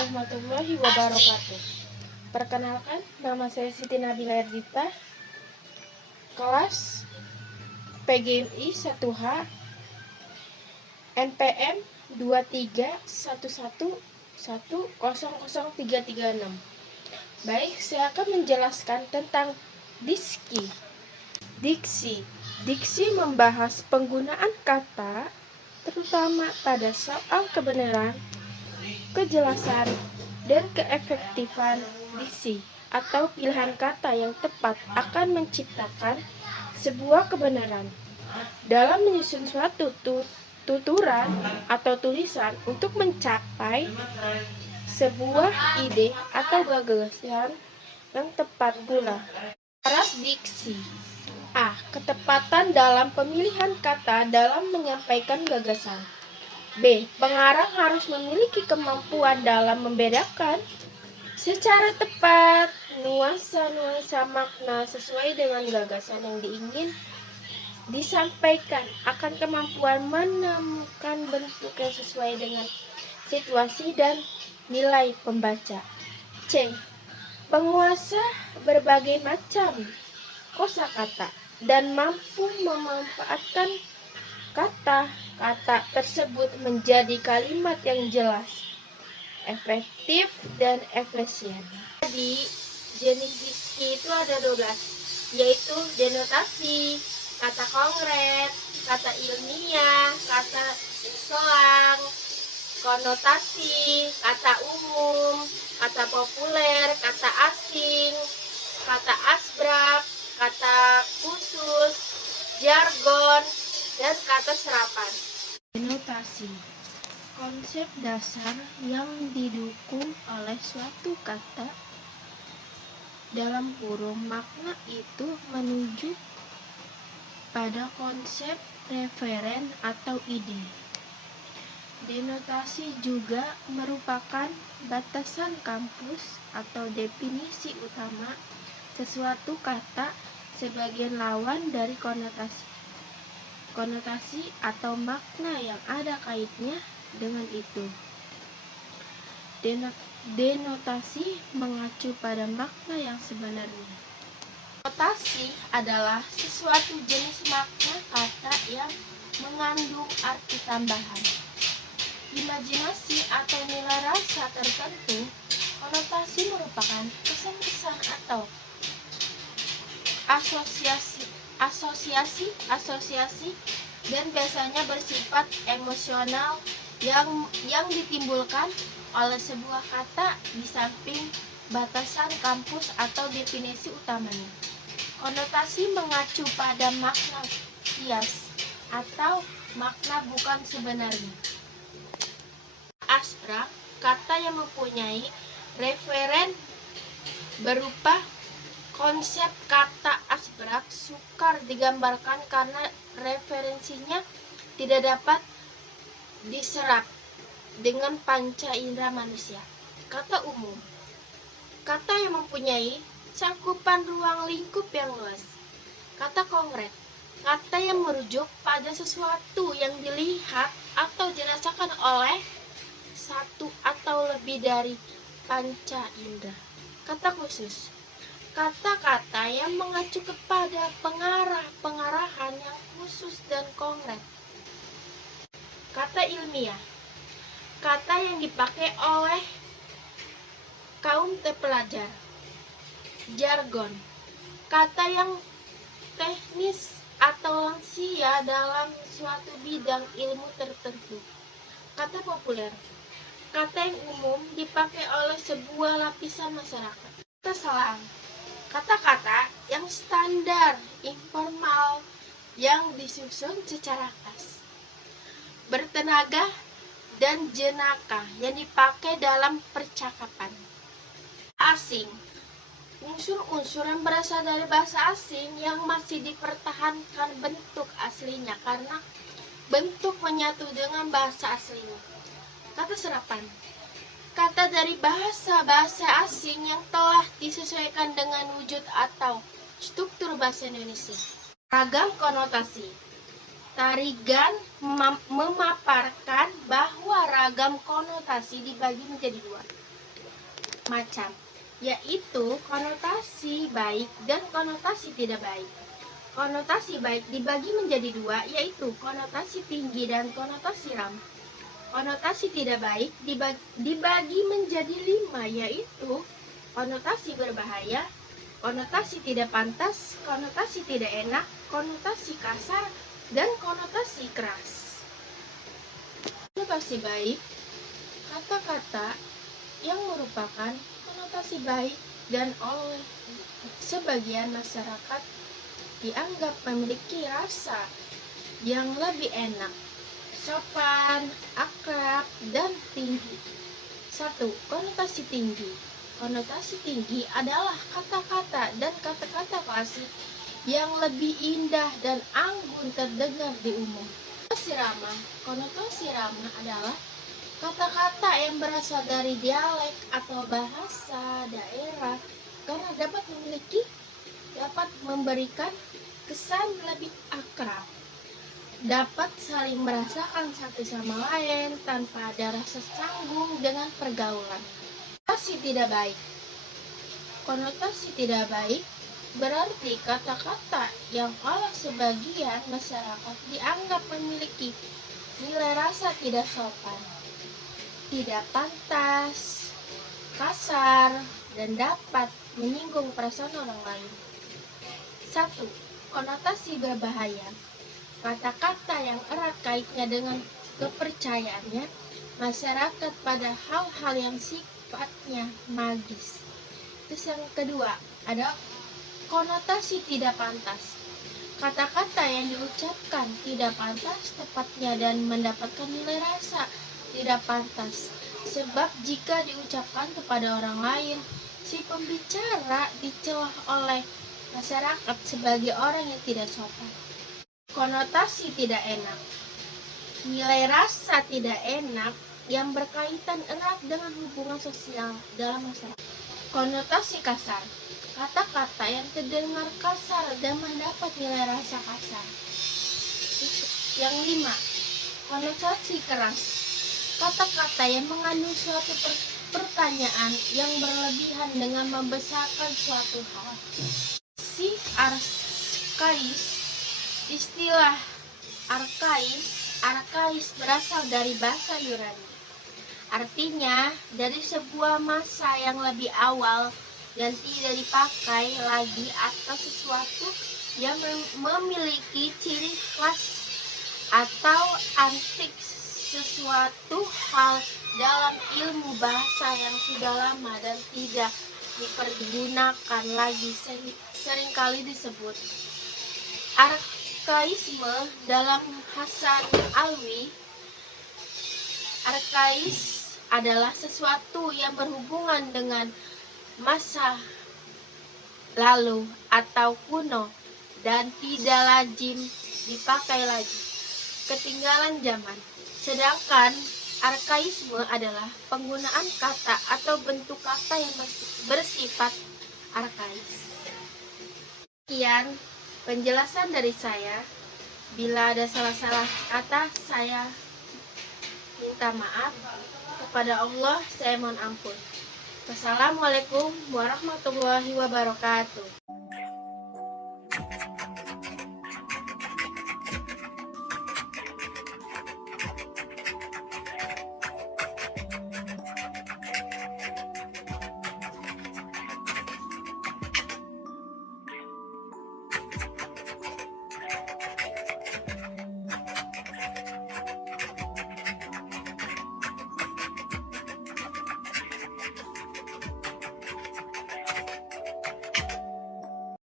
warahmatullahi wabarakatuh. Perkenalkan, nama saya Siti Nabila Erdita, kelas PGMI 1H, NPM 23111100336. Baik, saya akan menjelaskan tentang diksi. Diksi membahas penggunaan kata, terutama pada soal kebenaran, kejelasan, dan keefektifan diksi atau pilihan kata yang tepat akan menciptakan sebuah kebenaran dalam menyusun suatu tuturan atau tulisan untuk mencapai sebuah ide atau gagasan yang tepat pula. Syarat diksi: A. Ketepatan dalam pemilihan kata dalam menyampaikan gagasan. B. Pengarang harus memiliki kemampuan dalam membedakan secara tepat nuansa-nuansa makna sesuai dengan gagasan yang ingin disampaikan, akan kemampuan menemukan bentuk yang sesuai dengan situasi dan nilai pembaca. C. Penguasa berbagai macam kosakata dan mampu memanfaatkan kata-kata tersebut menjadi kalimat yang jelas, efektif, dan efisien. Jadi, jenis diksi itu ada 12, yaitu denotasi, kata konkret, kata ilmiah, kata selang, konotasi, kata umum, kata populer, kata asing, kata asbrak, kata khusus, jargon, dan kata serapan. Denotasi: konsep dasar yang didukung oleh suatu kata dalam kurung makna itu menuju pada konsep referen atau ide. Denotasi juga merupakan batasan kampus atau definisi utama sesuatu kata sebagai lawan dari konotasi atau makna yang ada kaitnya dengan itu. Denotasi mengacu pada makna yang sebenarnya. Denotasi adalah sesuatu jenis makna kata yang mengandung arti tambahan, imajinasi atau nilai rasa tertentu. Konotasi merupakan kesan-kesan atau asosiasi dan biasanya bersifat emosional yang ditimbulkan oleh sebuah kata di samping batasan kampus atau definisi utamanya. Konotasi mengacu pada makna bias atau makna bukan sebenarnya. Asbrak, kata yang mempunyai referen berupa konsep. Kata asbrak sukar digambarkan karena referensinya tidak dapat diserap dengan panca indera manusia. Kata umum, kata yang mempunyai cakupan ruang lingkup yang luas. Kata konkret, kata yang merujuk pada sesuatu yang dilihat atau dirasakan oleh satu atau lebih dari panca indera. Kata khusus, kata-kata yang mengacu kepada pengarahan yang khusus dan konkret. Kata ilmiah, kata yang dipakai oleh kaum terpelajar. Jargon, kata yang teknis atau lansia dalam suatu bidang ilmu tertentu. Kata populer, kata yang umum dipakai oleh sebuah lapisan masyarakat. Kata selang, kata-kata yang standar, informal, yang disusun secara khas, bertenaga, dan jenaka yang dipakai dalam percakapan. Asing, unsur-unsur yang berasal dari bahasa asing yang masih dipertahankan bentuk aslinya karena bentuk menyatu dengan bahasa aslinya. Kata serapan, kata dari bahasa asing yang telah disesuaikan dengan wujud atau struktur bahasa Indonesia. Ragam konotasi, Tarigan memaparkan bahwa ragam konotasi dibagi menjadi dua, macam, yaitu konotasi baik dan konotasi tidak baik. Konotasi baik dibagi menjadi dua, yaitu konotasi tinggi dan konotasi ramah. Konotasi tidak baik dibagi menjadi lima, yaitu konotasi berbahaya, konotasi tidak pantas, konotasi tidak enak, konotasi kasar, dan konotasi keras. Konotasi baik, kata-kata yang merupakan konotasi baik dan oleh sebagian masyarakat dianggap memiliki rasa yang lebih enak, sopan, akrab, dan tinggi. 1. Konotasi tinggi. Konotasi tinggi adalah kata-kata dan kata-kata klasik yang lebih indah dan anggun terdengar di umum. Konotasi ramah. Konotasi ramah adalah kata-kata yang berasal dari dialek atau bahasa daerah karena dapat memberikan kesan lebih akrab, dapat saling merasakan satu sama lain tanpa ada rasa canggung dengan pergaulan. Konotasi tidak baik. Konotasi tidak baik berarti kata-kata yang oleh sebagian masyarakat dianggap memiliki nilai rasa tidak sopan, tidak pantas, kasar, dan dapat menyinggung perasaan orang lain. 1. Konotasi berbahaya. Kata-kata yang erat kaitnya dengan kepercayaannya masyarakat pada hal-hal yang sifatnya magis. Terus yang kedua, ada konotasi tidak pantas. Kata-kata yang diucapkan tidak pantas tepatnya dan mendapatkan nilai rasa tidak pantas, sebab jika diucapkan kepada orang lain, si pembicara dicela oleh masyarakat sebagai orang yang tidak sopan. Konotasi tidak enak. Nilai rasa tidak enak yang berkaitan erat dengan hubungan sosial dalam masyarakat. Konotasi kasar. Kata-kata yang terdengar kasar dan mendapat nilai rasa kasar. Yang 5. Konotasi keras. Kata-kata yang mengandung suatu pertanyaan yang berlebihan dengan membesarkan suatu hal. Si arkais. Istilah arkais berasal dari bahasa Yunani. Artinya dari sebuah masa yang lebih awal dan tidak dipakai lagi atau sesuatu yang memiliki ciri khas atau antik, sesuatu hal dalam ilmu bahasa yang sudah lama dan tidak dipergunakan lagi, seringkali disebut arkaisme. Dalam Hasan Alwi, arkais adalah sesuatu yang berhubungan dengan masa lalu atau kuno dan tidak lazim dipakai lagi, ketinggalan zaman. Sedangkan arkaisme adalah penggunaan kata atau bentuk kata yang bersifat arkais. Sekian penjelasan dari saya. Bila ada salah-salah kata, saya minta maaf. Kepada Allah saya mohon ampun. Wassalamualaikum warahmatullahi wabarakatuh.